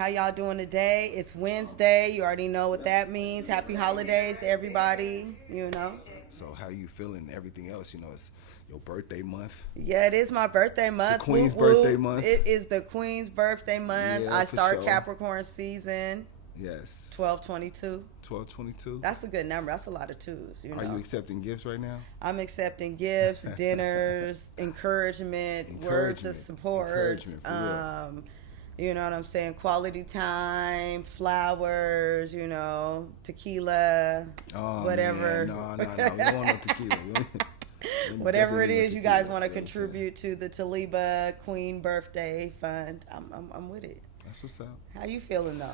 How y'all doing today? It's Wednesday. You already know what that means. Happy holidays to everybody, you know. So how you feeling? Everything else, it's your birthday month. Yeah, it is my birthday month. It's the Queen's Woo, woo. birthday month. It is the Queen's birthday month. Yeah, I for start sure. Capricorn season. Yes. 12/22. 12/22. That's a good number. That's a lot of twos, you know. Are you accepting gifts right now? I'm accepting gifts, dinners, encouragement, words of support. Encouragement, for real. You know what I'm saying? Quality time, flowers, tequila, whatever. Man. No. We don't want no tequila. Whatever it Definitely no is you guys tequila, want to you know what I'm contribute to the Taliba Queen Birthday Fund, I'm with it. That's what's up. How you feeling though?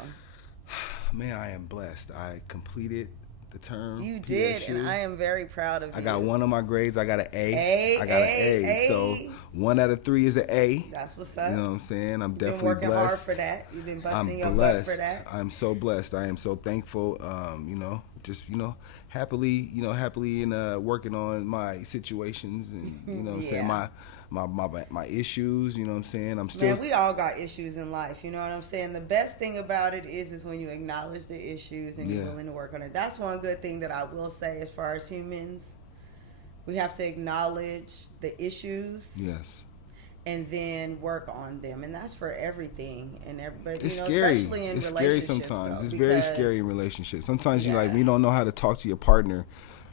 Man, I am blessed. I completed the term. You did, PSU. and I am very proud of you. I got one of my grades. I got an A. A, I got an A. A. So 1 out of 3 is an A. That's what's up. You know what I'm saying? I'm You've definitely been working blessed. hard for that. You've been busting I'm your blessed. butt for that. I'm so blessed. I am so thankful. Happily in working on my situations and I'm saying my issues. You know what I'm saying? I'm still. Man, we all got issues in life. You know what I'm saying? The best thing about it is when you acknowledge the issues and you're willing to work on it. That's one good thing that I will say as far as humans. We have to acknowledge the issues. Yes. And then work on them, and that's for everything and everybody. It's scary. Especially in it's relationships. Scary sometimes. Though, it's very scary in relationships. Sometimes you Yeah. you don't know how to talk to your partner,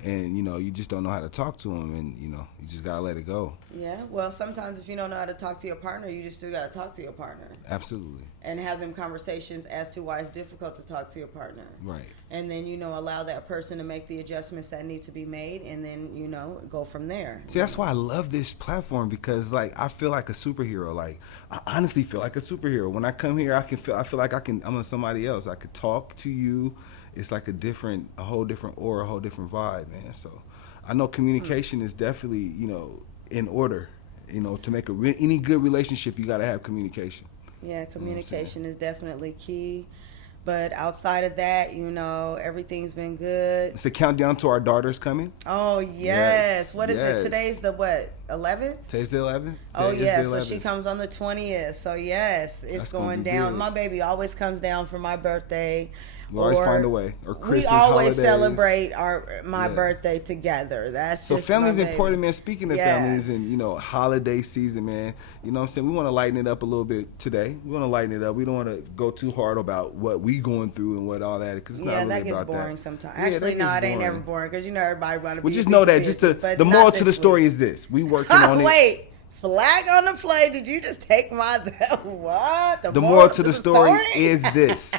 and you just don't know how to talk to them, and you just gotta let it go. Yeah. Well, sometimes if you don't know how to talk to your partner, you just still gotta talk to your partner. Absolutely. And have them conversations as to why it's difficult to talk to your partner. Right. And then allow that person to make the adjustments that need to be made, and then go from there. See, that's why I love this platform, because I feel like a superhero. I honestly feel like a superhero. When I come here, I feel like I'm somebody else. I could talk to you. It's like a whole different aura, a whole different vibe, man. So I know communication is definitely, in order. To make any good relationship, you got to have communication. Yeah, communication is definitely key. But outside of that, everything's been good. It's a countdown to our daughter's coming. Oh, yes. What is it? Today's the 11th? Today's the 11th. Oh, yeah. So she comes on the 20th. So, yes, it's going down. Good. My baby always comes down for my birthday. We always find a way. Or Christmas, we always holidays. Celebrate my birthday together. That's so just family's my baby. important, man. Speaking of families and holiday season, man. You know what I'm saying? We want to lighten it up a little bit today. We want to lighten it up. We don't want to go too hard about what we going through and what all that, because it's not really that gets about boring that. sometimes. Yeah, Actually, no, it ain't never boring, because everybody want to be. Well, just know that. Just the moral to the story is this: we working on it. Wait. Flag on the play. Did you just take my what? The moral to the story is this.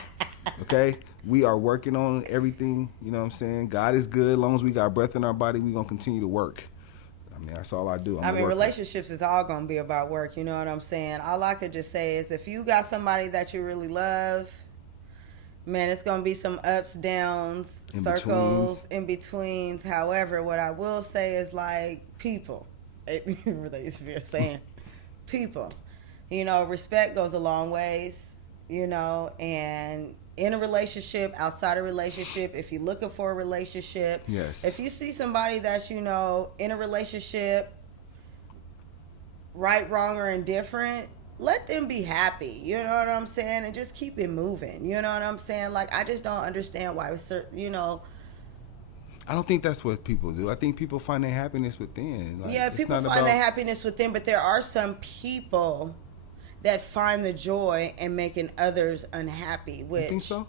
Okay? We are working on everything, you know what I'm saying? God is good. As long as we got breath in our body, we're going to continue to work. I mean, that's all I do. Relationships is all going to be about work, you know what I'm saying? All I could just say is if you got somebody that you really love, man, it's going to be some ups, downs, circles, in-betweens. However, what I will say is people. It really is weird saying people. Respect goes a long ways, and in a relationship, outside a relationship, if you're looking for a relationship, yes. If you see somebody that's, in a relationship, right, wrong, or indifferent, let them be happy, you know what I'm saying? And just keep it moving, you know what I'm saying? I just don't understand why, I don't think that's what people do. I think people find their happiness within. People find their happiness within, but there are some people that find the joy in making others unhappy. You think so?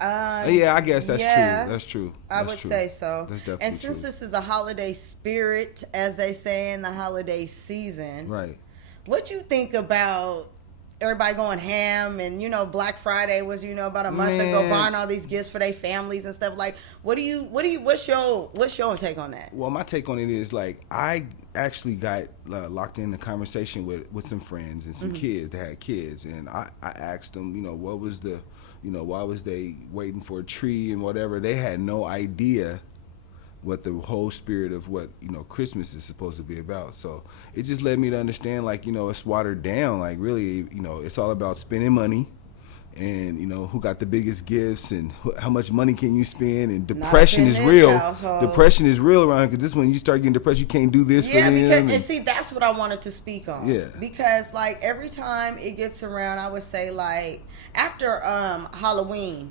Yeah, I guess that's true. That's true. I would say so. That's definitely And since this is a holiday spirit, as they say in the holiday season, right? What you think about everybody going ham and Black Friday was about a month ago, buying all these gifts for their families and stuff? What's your take on that? Well, my take on it is I actually got locked in a conversation with some friends and some kids that had kids, and I asked them, what was the, why was they waiting for a tree and whatever. They had no idea what the whole spirit of what Christmas is supposed to be about. So it just led me to understand it's watered down. Really, it's all about spending money, and who got the biggest gifts and how much money can you spend, and depression is real. Depression is real around, because this when you start getting depressed, you can't do this for them. And see, that's what I wanted to speak on. Yeah. Because every time it gets around, I would say after Halloween,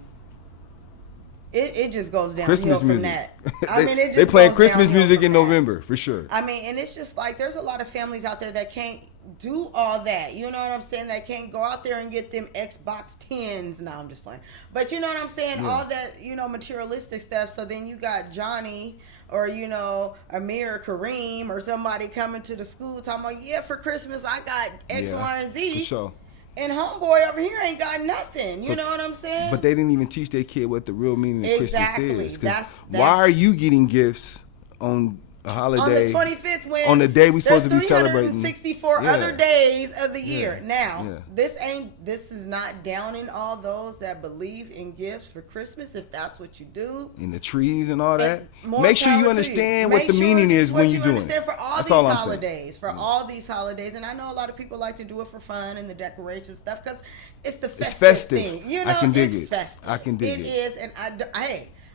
it just goes downhill Christmas from music. that. I mean, it just they playing goes Christmas downhill music from in that. November for sure. I mean, and it's just like there's a lot of families out there that can't do all that. You know what I'm saying? That can't go out there and get them Xbox 10s. No, I'm just playing. But you know what I'm saying? Yeah. All that, materialistic stuff. So then you got Johnny or, Amir or Kareem or somebody coming to the school talking about, yeah, for Christmas I got X, Y, and Z. For sure. And homeboy over here ain't got nothing. You know what I'm saying? But they didn't even teach their kid what the real meaning of Exactly. Christmas is. 'Cause That's why are you getting gifts on a holiday? On the 25th, when on the day we supposed to be celebrating. 364 other days of the year. Yeah. Now, Yeah. this is not downing all those that believe in gifts for Christmas, if that's what you do. In the trees and all that. More Make sure power you to understand Make what the sure meaning it's is what when you you're doing it. understand for all That's these all I'm holidays. saying. All these holidays. And I know a lot of people like to do it for fun and the decoration stuff because it's the festive, festive. thing. I can dig it's it. festive. I can dig it. It is. And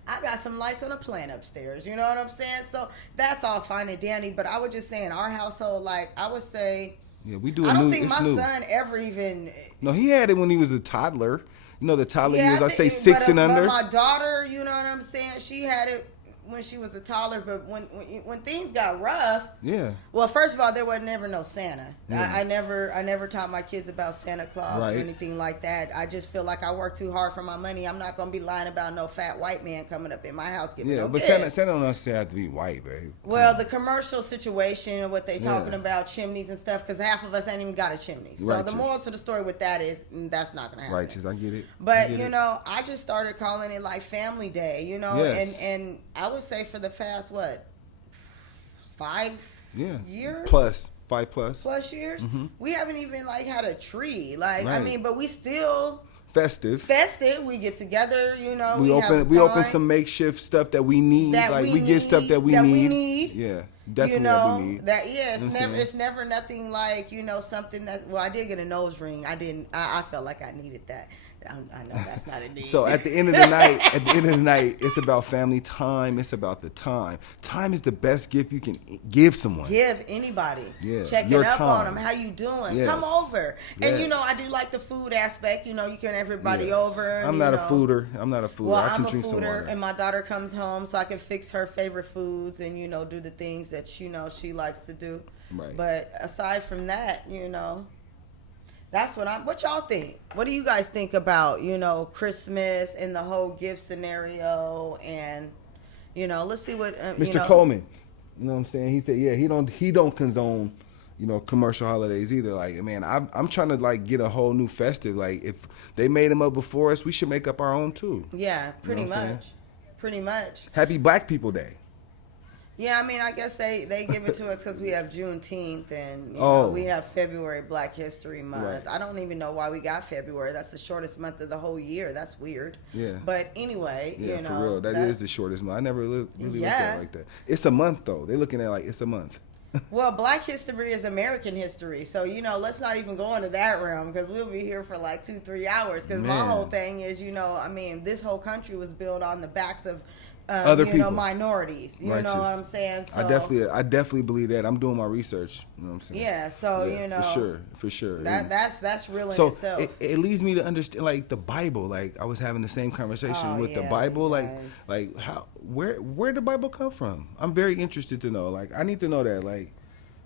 I got some lights on a plant upstairs. You know what I'm saying? So that's all fine and dandy. But I would just say in our household, like I would say, Yeah, we do. I don't think it's my new. son ever even. No, he had it when he was a toddler. You know the toddler years. I say think- 6 and under. But my daughter, you know what I'm saying? She had it when she was a toddler. But when things got rough. Yeah. Well, first of all, there was never no Santa. Yeah. I never taught my kids about Santa Claus Right. or anything like that. I just feel like I work too hard for my money. I'm not gonna be lying about no fat white man coming up in my house giving Yeah, no but gifts. Santa don't necessarily have to be white, babe. Well, the commercial situation and what they Yeah. talking about, chimneys and stuff, because half of us ain't even got a chimney. So Righteous. the moral to the story with that is that's not going to happen. Righteous, I get it. But, I get it. I just started calling it like Family Day, Yes. and I would say for the past, 5 years? Plus 5 plus. Plus years? Mm-hmm. We haven't even like had a tree. Like, I Right. mean, but we still Festive. festive. We get together, We have open time. some makeshift stuff that we need. That like we we get stuff that we need. Yeah, definitely that we need. It's You know what I'm never saying? it's never nothing like something that. Well, I did get a nose ring. I felt like I needed that. I know that's not a need. So at the end of the night, it's about family time. It's about the time. Time is the best gift you can give someone. Give anybody. Yeah, Checking your up on time. them. How you doing? Yes. Come over. And Yes. I do like the food aspect. You can everybody Yes. over. I'm not a fooder. Well, I can I'm a drink some fooder, water. and my daughter comes home, so I can fix her favorite foods and do the things that she likes to do. Right. But aside from that, that's what y'all think? What do you guys think about, Christmas and the whole gift scenario? And, let's see what Mr. Coleman, you know what I'm saying? He said, yeah, he don't condone, commercial holidays either. Like, man, I'm trying to like get a whole new festive. Like, if they made them up before us, we should make up our own too. Yeah, pretty You know what I'm much. Pretty much. Happy Black People Day. Yeah, I mean, I guess they give it to us because we have Juneteenth and we have February Black History Month. Right. I don't even know why we got February. That's the shortest month of the whole year. That's weird. Yeah. But anyway, Yeah, for real. That is the shortest month. I never really looked at it like that. It's a month though. They're looking at it like it's a month. Well, Black history is American history. So, let's not even go into that realm because we'll be here for like 2-3 hours. Because my Man. whole thing is, this whole country was built on the backs of Other people. minorities. You Righteous. know what I'm saying? So, I definitely believe that. I'm doing my research. You know what I'm saying? yeah, so, for sure. That's real in So itself. it leads me to understand like the Bible. Like I was having the same conversation with the Bible. Like how where did the Bible come from? I'm very interested to know. Like I need to know that. Like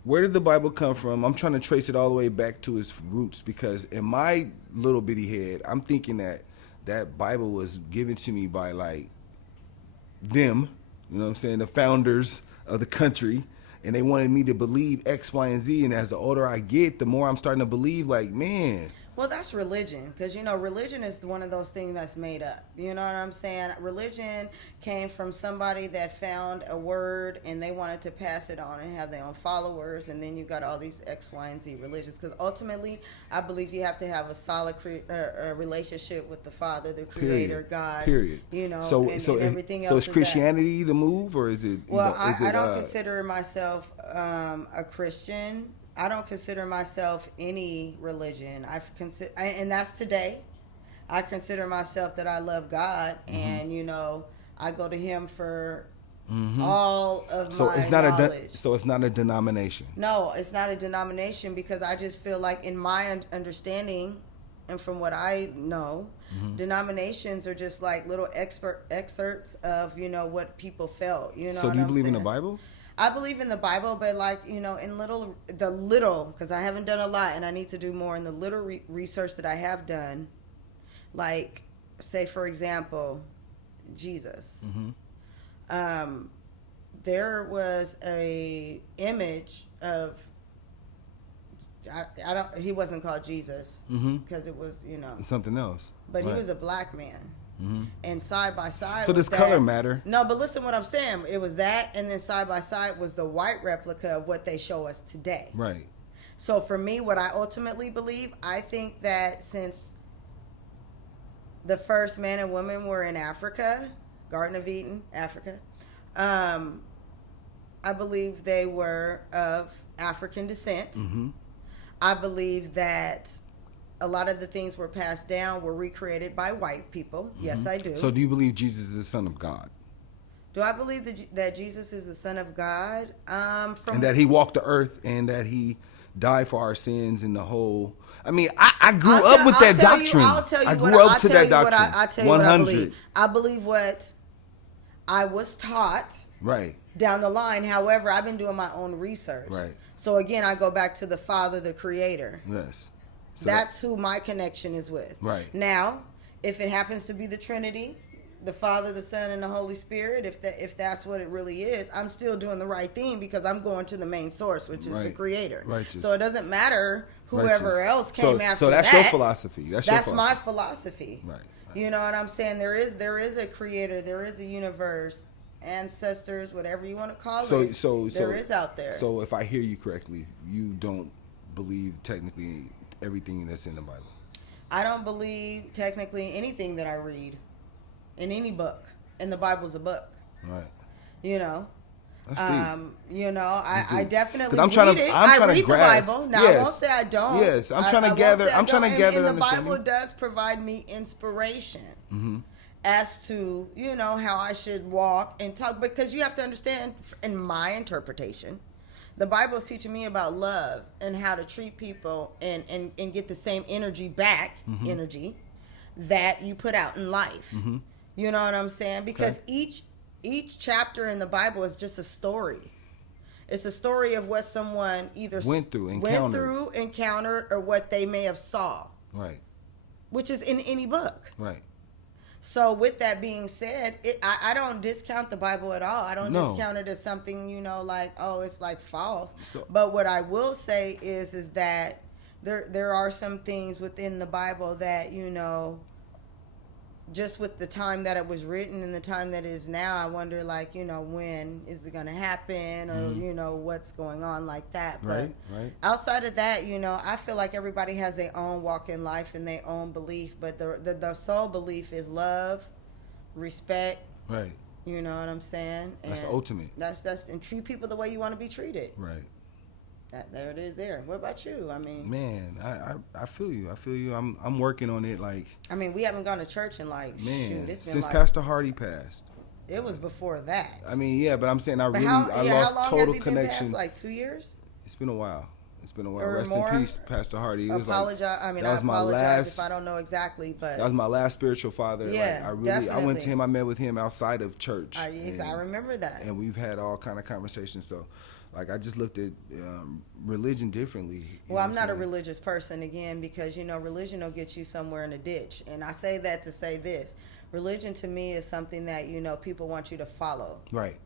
where did the Bible come from? I'm trying to trace it all the way back to its roots because in my little bitty head, I'm thinking that Bible was given to me by like them, you know what I'm saying, the founders of the country, and they wanted me to believe X, Y, and Z. And as the older I get, the more I'm starting to believe, like, man. Well, that's religion, because, religion is one of those things that's made up. You know what I'm saying? Religion came from somebody that found a word, and they wanted to pass it on and have their own followers, and then you got all these X, Y, and Z religions, because ultimately, I believe you have to have a solid relationship with the Father, the Creator, God. Period. And So everything else. is Christianity the move, or is it? Well, I don't consider myself a Christian. I don't consider myself any religion. And that's today. I consider myself that I love God, and I go to Him for all of my knowledge. So it's not a denomination. No, it's not a denomination because I just feel like, in my understanding, and from what I know, denominations are just like little excerpts of, you know, what people felt. You know. So do you believe in the saying? Bible? I believe in the Bible, but like, you know, in little, because I haven't done a lot and I need to do more in the little research that I have done. Like, say, for example, Jesus. There was a image of, I don't, he wasn't called Jesus because it was, you know. Something else. But he was a black man. And side by side. So does color matter? No, but listen what I'm saying. It was that, and then side by side was the white replica of what they show us today. Right. So for me, what I ultimately believe, I think that since the first man and woman were in Africa, Garden of Eden, Africa, I believe they were of African descent. I believe that a lot of the things were passed down were recreated by white people. Yes, I do. So do you believe Jesus is the Son of God? Do I believe that Jesus is the Son of God? And that he walked the earth and that he died for our sins and the whole... I mean, I grew up with that doctrine. I'll tell you I what grew up to that I doctrine. tell you what I believe. I believe what I was taught Right. down the line. However, I've been doing my own research. Right. So again, I go back to the Father, the Creator. Yes. So that's who my connection is with. Right. Now, if it happens to be the Trinity, the Father, the Son, and the Holy Spirit, if that's what it really is, I'm still doing the right thing because I'm going to the main source, which is the Creator. Righteous. So it doesn't matter whoever else came after that. So that's that. your philosophy. That's my philosophy. Right. You know what I'm saying? There is a Creator. There is a universe. Ancestors, whatever you want to call it. So there is out there. So if I hear you correctly, you don't believe technically everything that's in the Bible. I don't believe technically anything that I read in any book. And the Bible's a book. Right. You know. That's deep. You know, I definitely I'm trying read to, it. I'm trying I read to grasp. the Bible. Now Yes. I won't say I don't. Yes, I'm trying to gather. I'm trying to gather. And the Bible does provide me inspiration as to, you know, how I should walk and talk. Because you have to understand, in my interpretation, the Bible is teaching me about love and how to treat people and get the same energy back, energy that you put out in life. You know what I'm saying? Because each chapter in the Bible is just a story. It's a story of what someone either went through, encountered, or what they may have saw. Right. Which is in any book. Right. So with that being said, I don't discount the Bible at all. I don't discount it as something, you know, like, oh, it's like false. But what I will say is that there are some things within the Bible that, you know, just with the time that it was written and the time that it is now, I wonder, like, you know, when is it going to happen, or, you know, what's going on like that. But outside of that, you know, I feel like everybody has their own walk in life and their own belief. But the sole belief is love, respect. Right. You know what I'm saying? And that's ultimate. That's and treat people the way you want to be treated. Right. There it is there. What about you? I mean, man, I feel you. I feel you. I'm working on it. Like, I mean, we haven't gone to church in like, man, it's been since like, Pastor Hardy passed. It was before that. I mean, yeah, but I'm saying I lost how long total has he connection. been past? Like 2 years? It's been a while. Or Rest more? in peace, Pastor Hardy. It was apologize. I mean, I apologize if I don't know exactly, but that was my last spiritual father. Yeah, I definitely. went to him. I met with him outside of church. I remember that. And we've had all kind of conversations. So, like, I just looked at religion differently. Well, I'm not a religious person, again, because, you know, religion will get you somewhere in a ditch. And I say that to say this. Religion to me is something that, you know, people want you to follow. Right.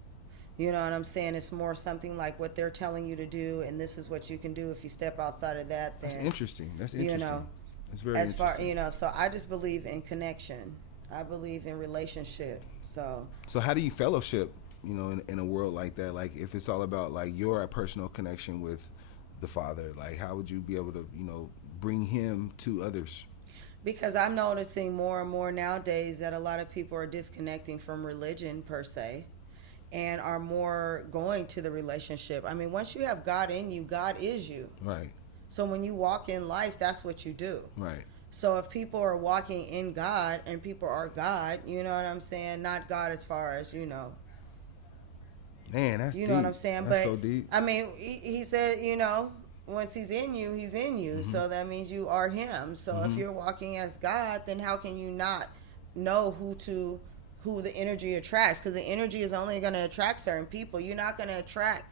You know what I'm saying? It's more something like what they're telling you to do, and this is what you can do. If you step outside of that, then... That's interesting. You know, it's very as interesting. Far, you know, so I just believe in connection. I believe in relationship. So how do you fellowship, you know, in a world like that? Like, if it's all about, like, your personal connection with the Father, like, how would you be able to, you know, bring him to others? Because I'm noticing more and more nowadays that a lot of people are disconnecting from religion per se and are more going to the relationship. I mean, once you have God in you, God is you. Right. So when you walk in life, that's what you do. Right. So if people are walking in God and people are God, you know what I'm saying? Not God as far as, you know. Man, that's you deep. know what I'm saying? That's but so deep. I mean, he said, you know, once he's in you, he's in you. Mm-hmm. So that means you are him. So if you're walking as God, then how can you not know who the energy attracts? Because the energy is only going to attract certain people. You're not going to attract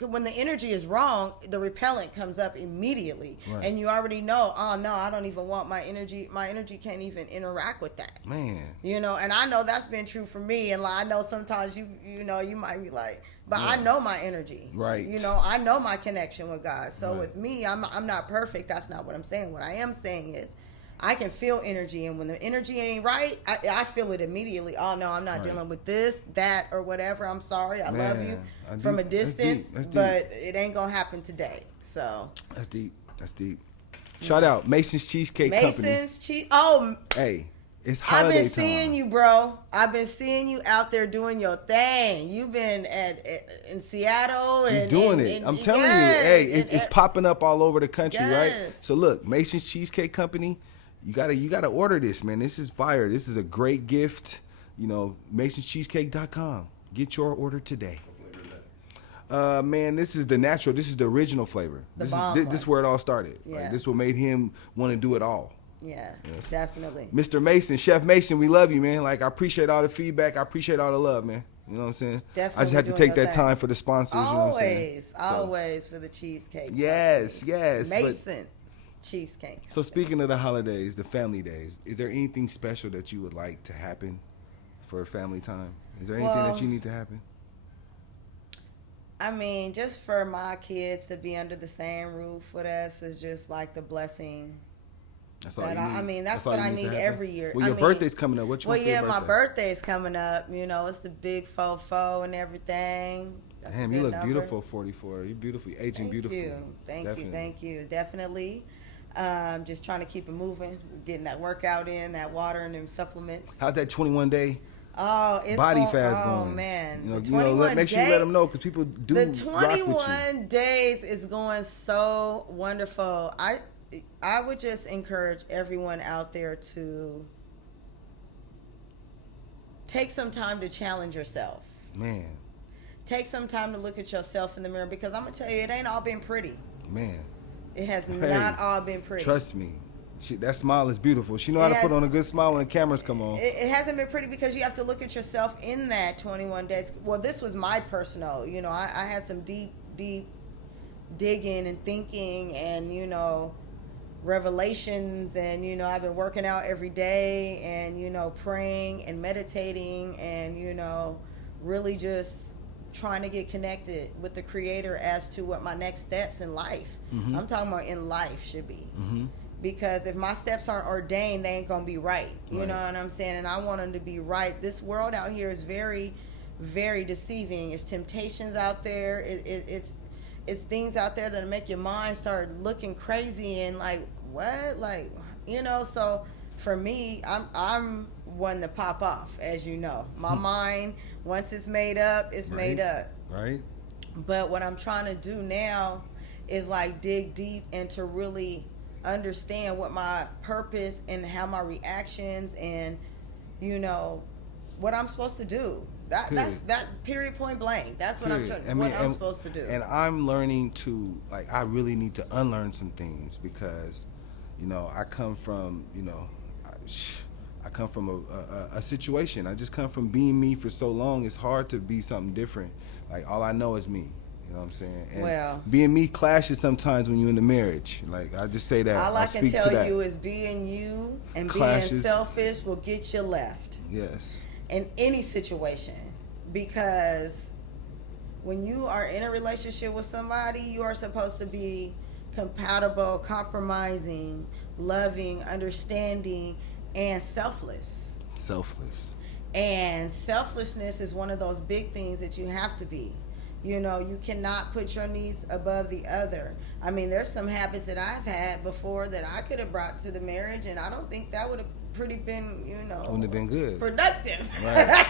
when the energy is wrong, the repellent comes up immediately. Right. And you already know, oh no, I don't even want my energy can't even interact with that. Man. You know, and I know that's been true for me. And like, I know sometimes you know, you might be like, but I know my energy. Right. You know, I know my connection with God. So Right. with me, I'm not perfect. That's not what I'm saying. What I am saying is I can feel energy, and when the energy ain't right, I feel it immediately. Oh no, I'm not dealing with this, that, or whatever. I'm sorry. I love you from a distance, That's deep. but it ain't gonna happen today. So That's deep. That's deep. Shout out Mason's Cheesecake Company. Mason's Cheese. Oh, hey, it's I've holiday been seeing time. you, bro. I've been seeing you out there doing your thing. You've been in Seattle. He's and, doing and, it. and, I'm telling yes, you, hey, it's popping up all over the country, right? Yes. So look, Mason's Cheesecake Company, you gotta order this, man. This is fire. This is a great gift. You know, masonscheesecake.com. Get your order today. Man, this is the natural. This is the original flavor. This is where it all started. Yeah. Like, this is what made him want to do it all. Yeah, definitely. Mr. Mason, Chef Mason, we love you, man. Like, I appreciate all the feedback. I appreciate all the love, man. You know what I'm saying? Definitely I just had to doing take your that thing. time for the sponsors. You know what I'm saying? Always for the cheesecake. Yes, yes. Mason Cheesecake. So speaking of the holidays, the family days, is there anything special that you would like to happen for family time? Is there anything that you need to happen? I mean, just for my kids to be under the same roof with us is just like the blessing. That's all you need. I mean, that's what I need every year. Well, your birthday's coming up. What you want for your birthday? My birthday's coming up. You know, it's the big fofo and everything. That's Damn, you look beautiful, 44. You're beautiful. You're aging beautifully. Thank you. Definitely. Just trying to keep it moving, getting that workout in, that water and them supplements. How's that 21-day it's body fast going? Oh man, You know, make sure you let them know because people do the rock with you. 21 days is going so wonderful. I would just encourage everyone out there to take some time to challenge yourself. Man. Take some time to look at yourself in the mirror, because I'm going to tell you, it ain't all been pretty. Man. It has not all been pretty. Trust me. That smile is beautiful. She know how to put on a good smile when the cameras come on. It hasn't been pretty because you have to look at yourself in that 21 days. Well, this was my personal, you know, I had some deep digging and thinking and, you know, revelations, and, you know, I've been working out every day and, you know, praying and meditating and, you know, really just trying to get connected with the Creator as to what my next steps in life, I'm talking about in life, should be. Because if my steps aren't ordained, they ain't gonna be right. You know what I'm saying? And I want them to be right. This world out here is very, very deceiving. It's temptations out there. It's things out there that make your mind start looking crazy and like, what? Like, you know, so for me, I'm one to pop off, as you know. My mind, once it's made up, it's made up. Right. But what I'm trying to do now is like dig deep and to really understand what my purpose and how my reactions and, you know, what I'm supposed to do. That's period, point blank. That's what I'm supposed to do. And I'm learning to, like, I really need to unlearn some things because, you know, I come from, you know, I come from a situation. I just come from being me for so long. It's hard to be something different. Like, all I know is me. You know what I'm saying? And being me clashes sometimes when you're in a marriage. Like, I just say that. All I can tell you is being you and being selfish will get you left. Yes. In any situation. Because when you are in a relationship with somebody, you are supposed to be compatible, compromising, loving, understanding, and selfless. And selflessness is one of those big things that you have to be. You know, you cannot put your needs above the other. I mean, there's some habits that I've had before that I could have brought to the marriage, and I don't think that would have pretty been, you know, wouldn't have been good. Productive. Right.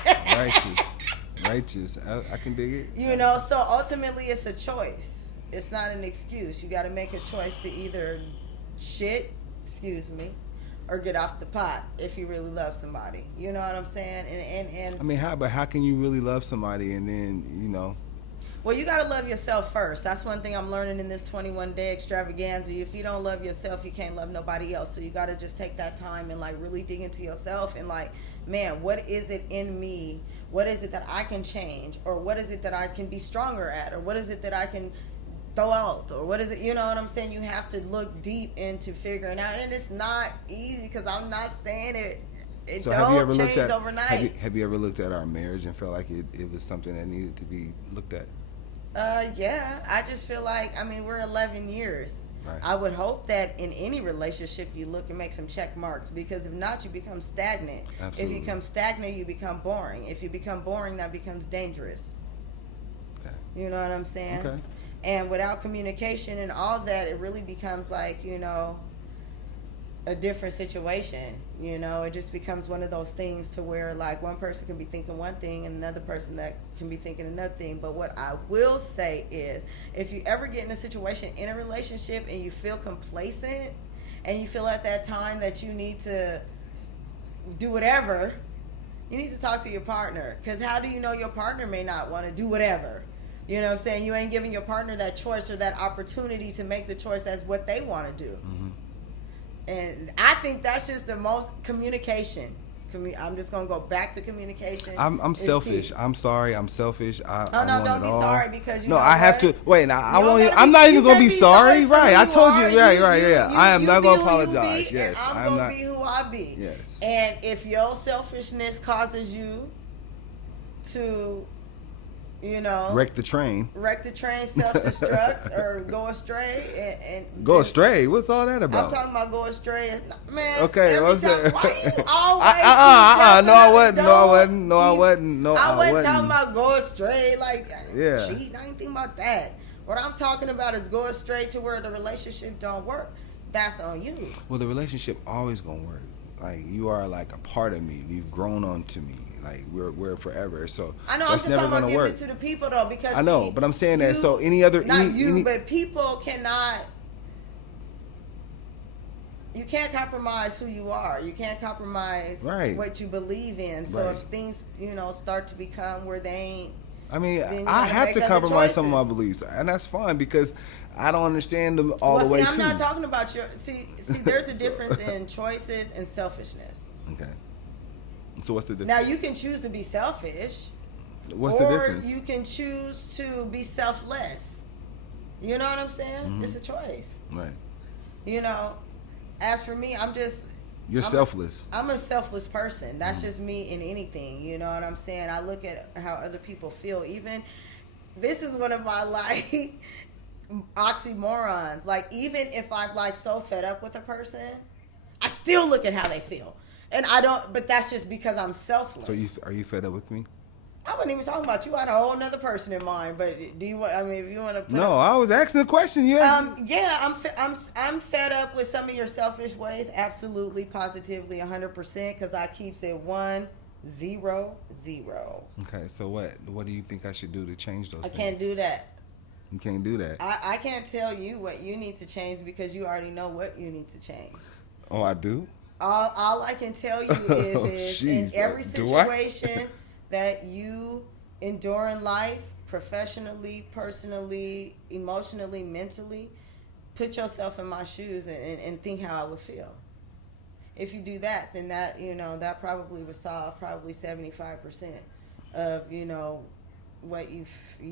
Righteous. I can dig it. You know, so ultimately it's a choice. It's not an excuse. You got to make a choice to either or get off the pot if you really love somebody. You know what I'm saying? And I mean, how can you really love somebody and then, you know? Well, you got to love yourself first. That's one thing I'm learning in this 21-day extravaganza. If you don't love yourself, you can't love nobody else. So you got to just take that time and like really dig into yourself and like, man, what is it in me? What is it that I can change? Or what is it that I can be stronger at? Or what is it that I can throw out? Or what is it, you know what I'm saying? You have to look deep into figuring out. And it's not easy because I'm not saying it. It So don't have you ever change looked at overnight. have you ever looked at our marriage and felt like it was something that needed to be looked at? Yeah. I just feel like, I mean, we're 11 years. Right. I would hope that in any relationship you look and make some check marks, because if not, you become stagnant. Absolutely. If you become stagnant, you become boring. If you become boring, that becomes dangerous. Okay. You know what I'm saying? Okay. And without communication and all that, it really becomes like, you know, a different situation. You know, it just becomes one of those things to where like one person can be thinking one thing and another person that can be thinking another thing. But what I will say is, if you ever get in a situation in a relationship and you feel complacent and you feel at that time that you need to do whatever, you need to talk to your partner. Because how do you know your partner may not want to do whatever? You know what I'm saying? You ain't giving your partner that choice or that opportunity to make the choice as what they want to do. Mm-hmm. And I think that's just the most communication. I'm just gonna go back to communication. I'm It's selfish. key. I'm sorry. I'm selfish. I Oh no, want don't it be all. sorry because you No, know I have what? to wait. Now I You don't won't. gotta I'm be- not you even gonna can't be sorry. for Right? who I you told you. are. Right. Yeah. I am you not be gonna who you apologize. be, Yes, and I'm I'm gonna not. be who I be. Yes. And if your selfishness causes you to, you know, Wreck the train. self-destruct, or go astray, and Go astray. What's all that about? I'm talking about go astray. Man, Okay, every what I'm time, saying. why you always No, I wasn't. No, I wasn't. No, I wasn't. No, I I wasn't wasn't. talking about go astray, like Yeah. cheat. I ain't thinking about that. What I'm talking about is go astray to where the relationship don't work. That's on you. Well, the relationship always gonna work. Like you are like a part of me. You've grown onto me. Like we're forever. So I know. I'm that's just never talking about gonna giving work. it to the people though, because I know, see, but I'm saying that. you- So any other, not you, any, but people cannot. You can't compromise who you are. You can't compromise Right. what you believe in. So Right. if things, you know, start to become where they ain't. I mean, then you I gotta have make to other compromise some of my choices. beliefs, and that's fine because I don't understand them all the way I'm too. not talking about your. See, there's a difference in choices and selfishness. Okay. So what's the difference? Now you can choose to be selfish, What's the or difference? you can choose to be selfless. You know what I'm saying? Mm-hmm. It's a choice. Right. You know, as for me, You're selfless. I'm a selfless person. That's just me in anything. You know what I'm saying? I look at how other people feel. Even this is one of my like oxymorons. Like even if I'm like so fed up with a person, I still look at how they feel, and I don't. But that's just because I'm selfless. So are you fed up with me? I wasn't even talking about you. I had a whole nother person in mind. But do you want? I mean, if you want to put No, I was asking a question. You asked. yeah, I'm fed up with some of your selfish ways. Absolutely, positively, 100%. Because I keeps it 1, 0, 0. Okay, so what do you think I should do to change those I things? can't do that. You can't do that. I can't tell you what you need to change because you already know what you need to change. Oh, I do? All I can tell you is in Jeez, every do I? situation that you endure in life, professionally, personally, emotionally, mentally, put yourself in my shoes and think how I would feel. If you do that, then that, you know, that probably would solve probably 75% of, you know, what you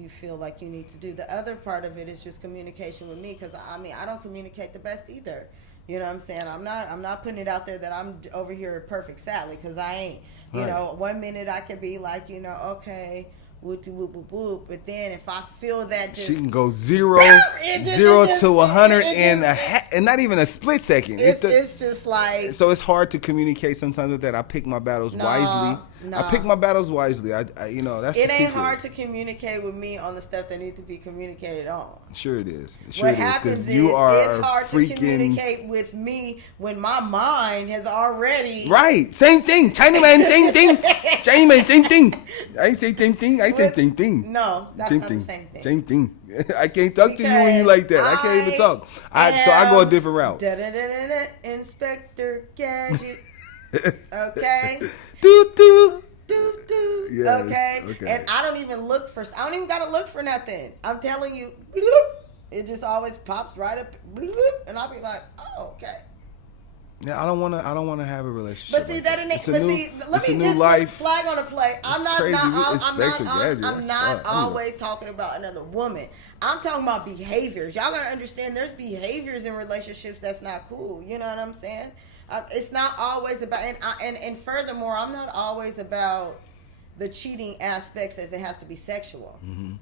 feel like you need to do. The other part of it is just communication with me, because I mean, I don't communicate the best either. You know what I'm saying? I'm not putting it out there that I'm over here perfect Sally, because I ain't. You Right. know, one minute I could be like, you know, okay, whoop whoop whoop whoop, but then if I feel that just, She can go 0 just- to 100 it in just- and not even a split second. it's just like, So it's hard to communicate sometimes with that. I pick my battles wisely. no. I pick my battles wisely. I you know, that's it the ain't secret. hard to communicate with me on the stuff that needs to be communicated on. Sure it is. Sure What it is, happens because is you are it's hard to freaking communicate with me when my mind has already right. Same thing. Chinaman, same thing. Chinaman, same thing. I say same thing. I say same thing. No, that's Same not thing. the same thing. Same thing. I can't talk to you when you like that. I can't even talk. So I go a different route. Inspector Gadget. Okay. Doo doo. Do do Yes. Okay? Okay. And I don't even gotta look for nothing. I'm telling you, it just always pops right up, and I'll be like, oh, okay. Yeah, I don't want to have a relationship. But see, let me just flag on a play. I'm not always talking about another woman. I'm talking about behaviors. Y'all gotta understand. There's behaviors in relationships that's not cool. You know what I'm saying? It's not always about, and furthermore, I'm not always about the cheating aspects as it has to be sexual. Mm-hmm.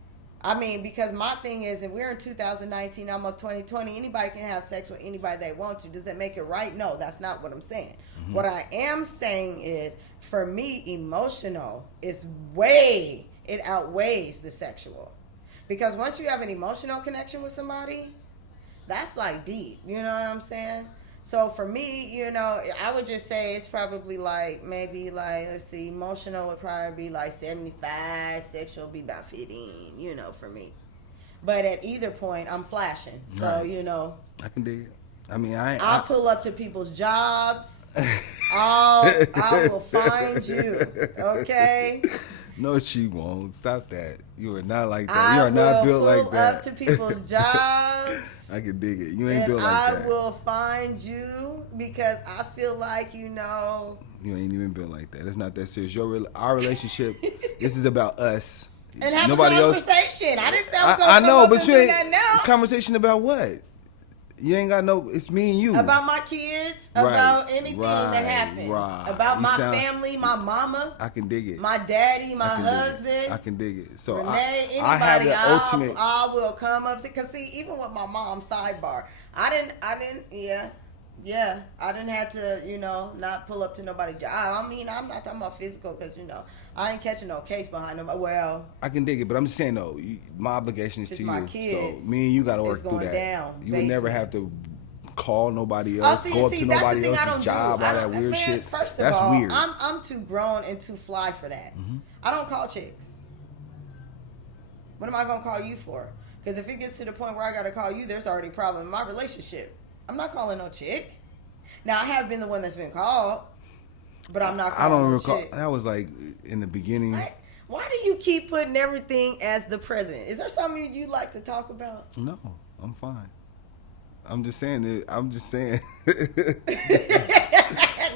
I mean, because my thing is, if we're in 2019, almost 2020, anybody can have sex with anybody they want to. Does that make it right? No, that's not what I'm saying. Mm-hmm. What I am saying is, for me, emotional is it outweighs the sexual. Because once you have an emotional connection with somebody, that's like deep. You know what I'm saying? So for me, you know, I would just say it's probably let's see, emotional would probably be like 75, sexual would be about 15, you know, for me. But at either point, I'm flashing. So, right. You know. I can dig it. I mean, I'll pull up to people's jobs. I will find you. Okay? No, she won't. Stop that. You are not like that. You are not built like that. I will pull up to people's jobs. I can dig it. You ain't built like that. I will find you because I feel like, you know. You ain't even built like that. It's not that serious. Our relationship, this is about us. And have a conversation. I didn't say I was going to I know, but you ain't. That now. Conversation about what? You ain't got no. It's me and you. About my kids. Right, about anything that happens. Right. About my family, my mama. I can dig it. My daddy, my husband. I can dig it. So Renee, anybody, I have the ultimate. I will come up to. Cause see, even with my mom, sidebar, I didn't. Yeah, I didn't have to, you know, not pull up to nobody's job. I mean, I'm not talking about physical because, you know, I ain't catching no case behind them. Well, I can dig it, but I'm just saying, though, my obligation is to my you. Kids, so me and you got to work through that. Down, you would never have to call nobody else, go up to nobody else's job, all that weird shit. First of that's all, weird. I'm too grown and too fly for that. Mm-hmm. I don't call chicks. What am I going to call you for? Because if it gets to the point where I got to call you, there's already a problem in my relationship. I'm not calling no chick. Now, I have been the one that's been called, but I'm not calling I don't no recall. chick. That was like in the beginning. Why do you keep putting everything as the present? Is there something you like to talk about? No, I'm fine. I'm just saying.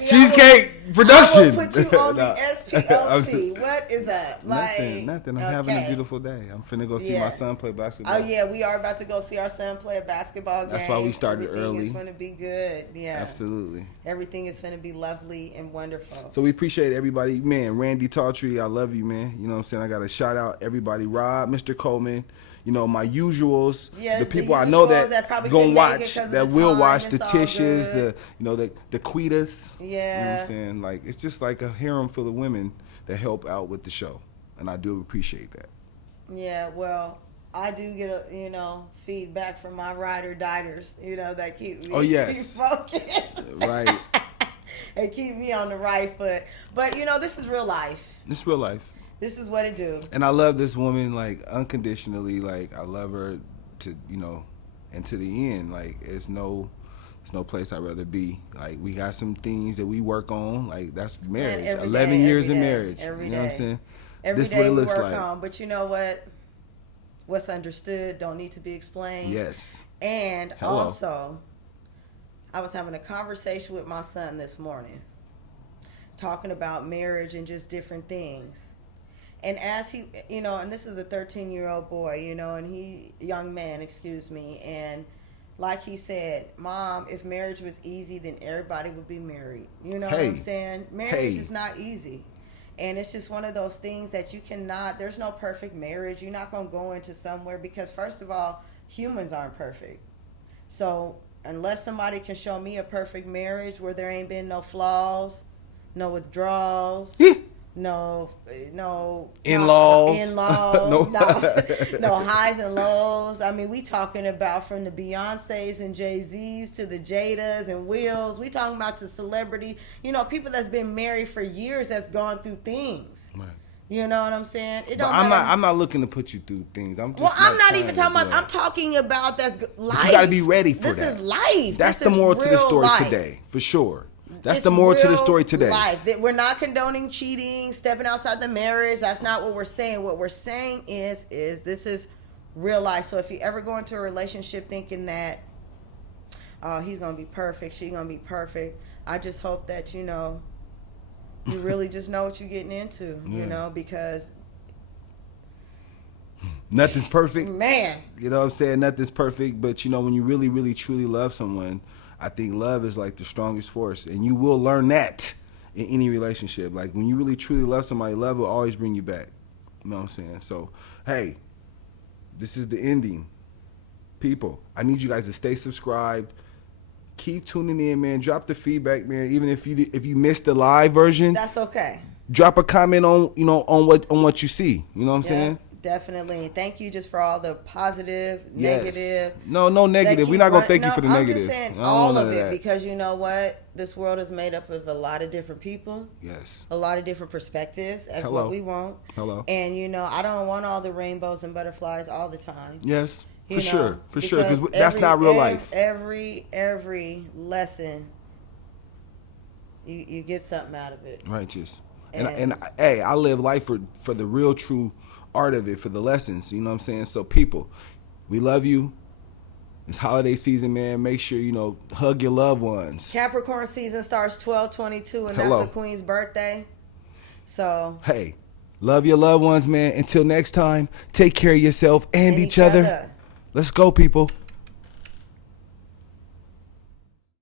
Cheesecake production. I will put you on the SPOT. What is that? Nothing. I'm having a beautiful day. I'm finna go see my son play basketball. Oh yeah, we are about to go see our son play a basketball game. That's why we started early. Everything is gonna be good. Yeah, absolutely. Everything is gonna be lovely and wonderful. So we appreciate everybody, man. Randy Tautry, I love you, man. You know what I'm saying? I got to shout out everybody. Rob, Mr. Coleman. You know, my usuals, the people I know that gonna watch, that will watch, the Tishes, the Quitas. Yeah. You know what I'm saying? Like, it's just like a harem full of women that help out with the show. And I do appreciate that. Yeah, well, I do get feedback from my ride-or-dieters, that keep me focused. Right. And keep me on the right foot. But, this is real life. It's real life. This is what it do. And I love this woman, like, unconditionally. Like, I love her to, and to the end. Like, it's no place I'd rather be. Like, we got some things that we work on. Like, that's marriage. 11 years in marriage. Every you know what I'm saying? This is what it looks like. On. But you know what? What's understood don't need to be explained. Yes. And also, I was having a conversation with my son this morning, talking about marriage and just different things. And as he, and this is a 13-year-old boy, and young man, and like he said, Mom, if marriage was easy, then everybody would be married. You know what I'm saying? Marriage is not easy. And it's just one of those things that you cannot, there's no perfect marriage. You're not going to go into somewhere because, first of all, humans aren't perfect. So unless somebody can show me a perfect marriage where there ain't been no flaws, no withdrawals, no in-laws, no highs and lows. I mean, we talking about from the Beyoncés and Jay-Z's to the Jadas and Wills. We talking about the celebrity, people that's been married for years that's gone through things. Right. You know what I'm saying? I'm not looking to put you through things. I'm not even talking about. I'm talking about that's life. But you got to be ready for that. This is life. That's the moral to the story today, for sure. That's the moral to the story today. Life. That we're not condoning cheating, stepping outside the marriage. That's not what we're saying. What we're saying is this is real life. So if you ever go into a relationship thinking that, oh, he's gonna be perfect, she's gonna be perfect, I just hope that you really just know what you're getting into. Because nothing's perfect, man. You know what I'm saying? Nothing's perfect, but when you really, really, truly love someone, I think love is like the strongest force, and you will learn that in any relationship. Like when you really, truly love somebody, love will always bring you back. You know what I'm saying? So, hey, this is the ending. People, I need you guys to stay subscribed. Keep tuning in, man. Drop the feedback, man. Even if you missed the live version, that's okay. Drop a comment on on what you see. You know what I'm saying? Definitely. Thank you just for all the positive, yes. negative. No negative. We're not going to thank you for the negative. I'm just saying all of it because you know what? This world is made up of a lot of different people. Yes. A lot of different perspectives. That's what we want. Hello. And, I don't want all the rainbows and butterflies all the time. Yes. For sure. Because that's not real life. Every lesson, you get something out of it. Righteous. And hey, I live life for the real true art of it, for the lessons, you know what I'm saying? So people, we love you. It's holiday season, man. Make sure, hug your loved ones. Capricorn season starts 12/22, and that's the Queen's birthday. So, hey, love your loved ones, man. Until next time, take care of yourself and each other. Let's go, people.